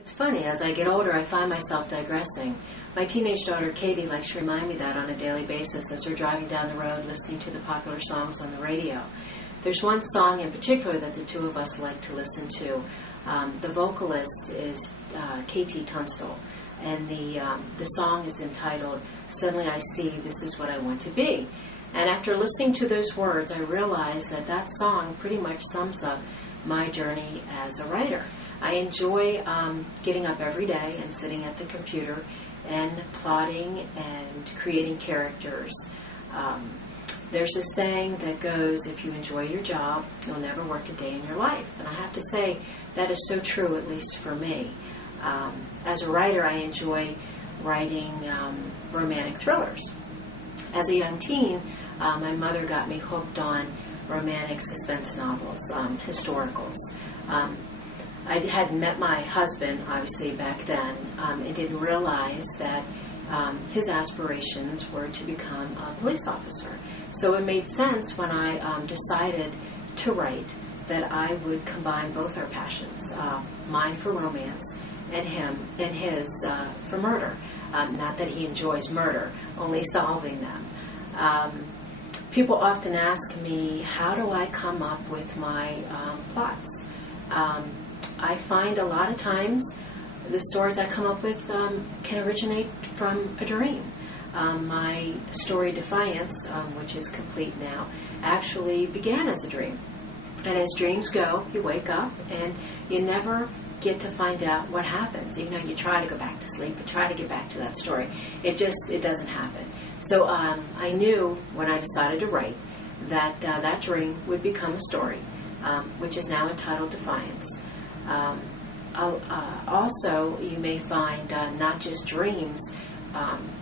It's funny, as I get older, I find myself digressing. My teenage daughter, Katie, likes to remind me that on a daily basis as we're driving down the road listening to the popular songs on the radio. There's one song in particular that the two of us like to listen to. The vocalist is KT Tunstall, and the song is entitled, "Suddenly I See This Is What I Want to Be." And after listening to those words, I realized that that song pretty much sums up my journey as a writer. I enjoy getting up every day and sitting at the computer and plotting and creating characters. There's a saying that goes, if you enjoy your job, you'll never work a day in your life. And I have to say, that is so true, at least for me. As a writer, I enjoy writing romantic thrillers. As a young teen, my mother got me hooked on romantic suspense novels, historicals. I hadn't met my husband, obviously, back then, and didn't realize that his aspirations were to become a police officer. So it made sense when I decided to write that I would combine both our passions, mine for romance and his for murder. Not that he enjoys murder, only solving them. People often ask me, how do I come up with my plots? I find a lot of times the stories I come up with can originate from a dream. My story Defiance, which is complete now, actually began as a dream. And as dreams go, you wake up and you never get to find out what happens. You know, you try to go back to sleep, you try to get back to that story. It doesn't happen. So I knew when I decided to write that that dream would become a story, which is now entitled Defiance. Also, you may find not just dreams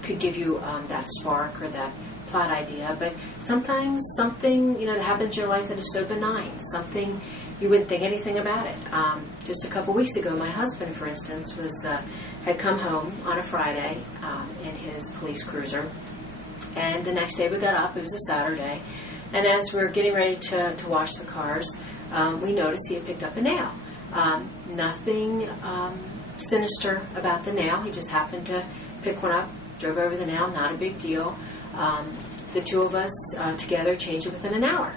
could give you that spark or that plot idea, but sometimes something that happens in your life that is so benign, something you wouldn't think anything about it. Just a couple weeks ago, my husband, for instance, had come home on a Friday in his police cruiser, and the next day we got up. It was a Saturday, and as we were getting ready to wash the cars, we noticed he had picked up a nail. Nothing sinister about the nail. He just happened to pick one up, drove over the nail, not a big deal. The two of us together changed it within an hour.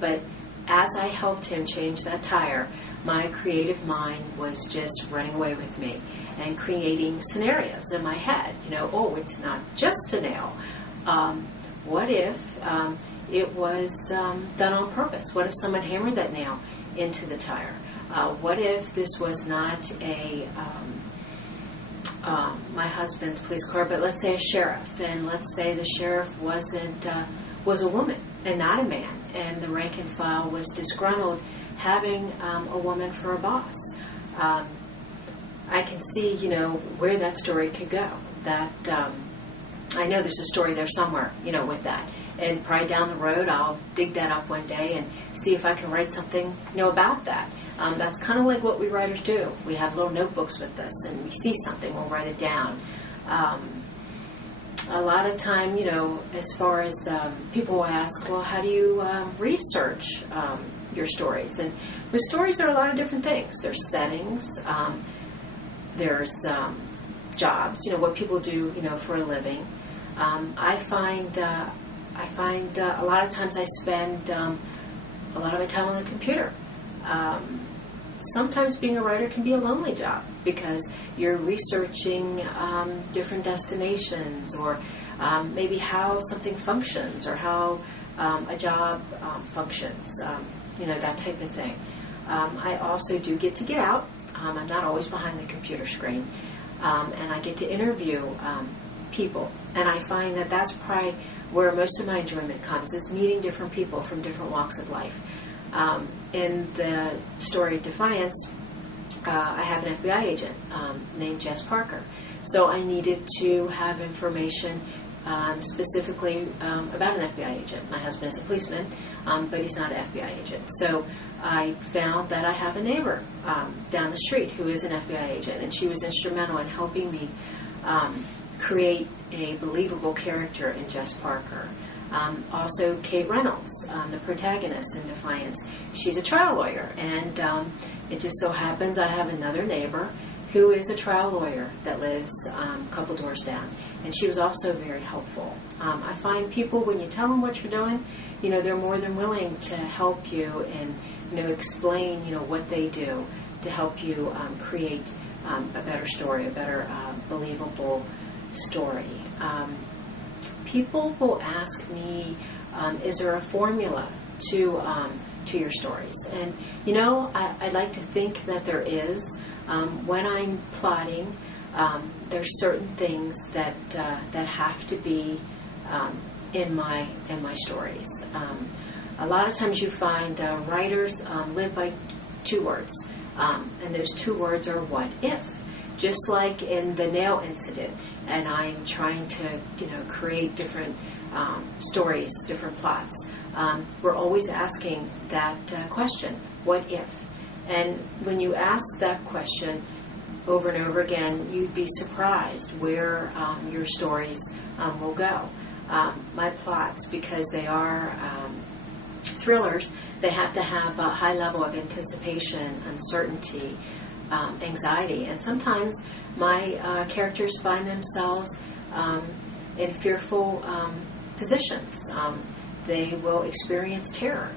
But as I helped him change that tire, my creative mind was just running away with me and creating scenarios in my head. Oh, it's not just a nail. What if it was done on purpose? What if someone hammered that nail into the tire? What if this was not my husband's police car, but let's say a sheriff, and let's say the sheriff was a woman and not a man, and the rank and file was disgruntled having a woman for a boss. I can see, where that story could go. That I know there's a story there somewhere, with that. And probably down the road, I'll dig that up one day and see if I can write something, about that. That's kind of like what we writers do. We have little notebooks with us, and we see something, we'll write it down. A lot of time, as far as people will ask, well, how do you research your stories? And with stories, there are a lot of different things. There's settings, there's jobs, what people do, for a living. I find a lot of times I spend a lot of my time on the computer. Sometimes being a writer can be a lonely job because you're researching different destinations, or maybe how something functions, or how a job functions, that type of thing. I also do get to get out. I'm not always behind the computer screen, and I get to interview people, and I find that that's probably where most of my enjoyment comes, is meeting different people from different walks of life. In the story Defiance, I have an FBI agent named Jess Parker. So I needed to have information specifically about an FBI agent. My husband is a policeman, but he's not an FBI agent. So I found that I have a neighbor down the street who is an FBI agent, and she was instrumental in helping me create a believable character in Jess Parker. Also, Kate Reynolds, the protagonist in Defiance, she's a trial lawyer, and it just so happens I have another neighbor who is a trial lawyer that lives a couple doors down, and she was also very helpful. I find people, when you tell them what you're doing, they're more than willing to help you and explain what they do to help you create a better story, a better believable story. People will ask me, is there a formula to your stories? And I like to think that there is. When I'm plotting, there's certain things that have to be in my stories. A lot of times you find writers live by two words, and those two words are "what if." Just like in the nail incident, and I'm trying to create different stories, different plots. We're always asking that question, what if? And when you ask that question over and over again, you'd be surprised where your stories will go. My plots, because they are thrillers, they have to have a high level of anticipation, uncertainty, anxiety, and sometimes my characters find themselves in fearful positions. They will experience terror.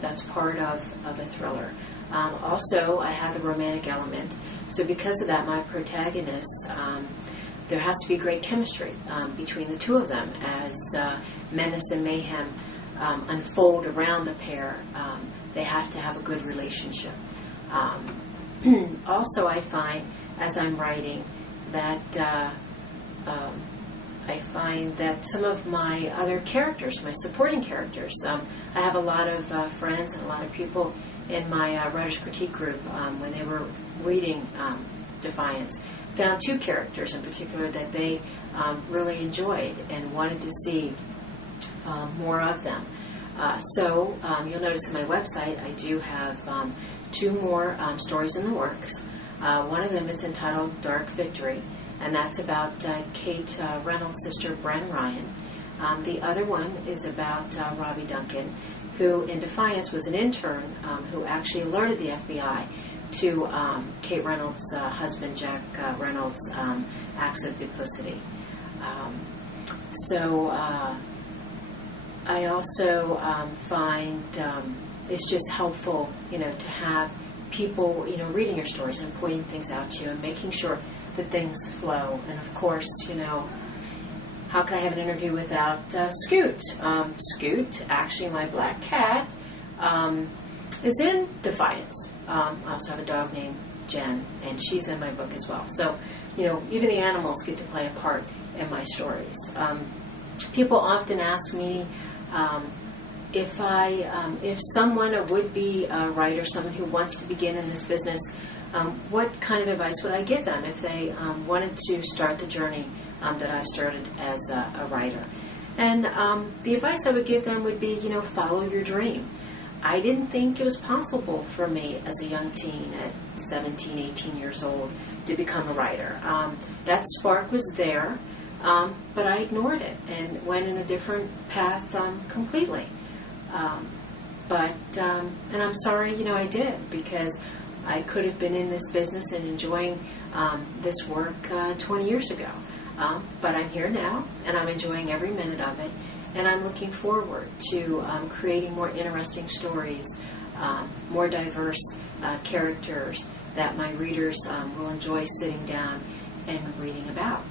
That's part of a thriller. Also, I have the romantic element. So because of that, my protagonists, there has to be great chemistry between the two of them as menace and mayhem unfold around the pair. They have to have a good relationship. Also, I find, as I'm writing, that some of my other characters, my supporting characters, I have a lot of friends and a lot of people in my Writer's Critique group, when they were reading Defiance, found two characters in particular that they really enjoyed and wanted to see more of them. So you'll notice on my website I do have two more stories in the works. One of them is entitled Dark Victory, and that's about Kate Reynolds' sister, Bren Ryan. The other one is about Robbie Duncan, who in Defiance was an intern who actually alerted the FBI to Kate Reynolds' husband, Jack Reynolds' acts of duplicity. I also find it's just helpful, to have people, reading your stories and pointing things out to you and making sure that things flow. And of course, how can I have an interview without Scoot? Scoot, actually my black cat, is in Defiance. I also have a dog named Jen, and she's in my book as well. So, even the animals get to play a part in my stories. People often ask me if someone, a would-be writer, someone who wants to begin in this business, what kind of advice would I give them if they wanted to start the journey that I've started as a writer? And the advice I would give them would be, follow your dream. I didn't think it was possible for me as a young teen at 17, 18 years old to become a writer. That spark was there, but I ignored it and went in a different path completely. And I'm sorry, I did, because I could have been in this business and enjoying this work 20 years ago. But I'm here now, and I'm enjoying every minute of it, and I'm looking forward to creating more interesting stories, more diverse characters that my readers will enjoy sitting down and reading about.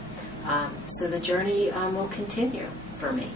So the journey will continue for me.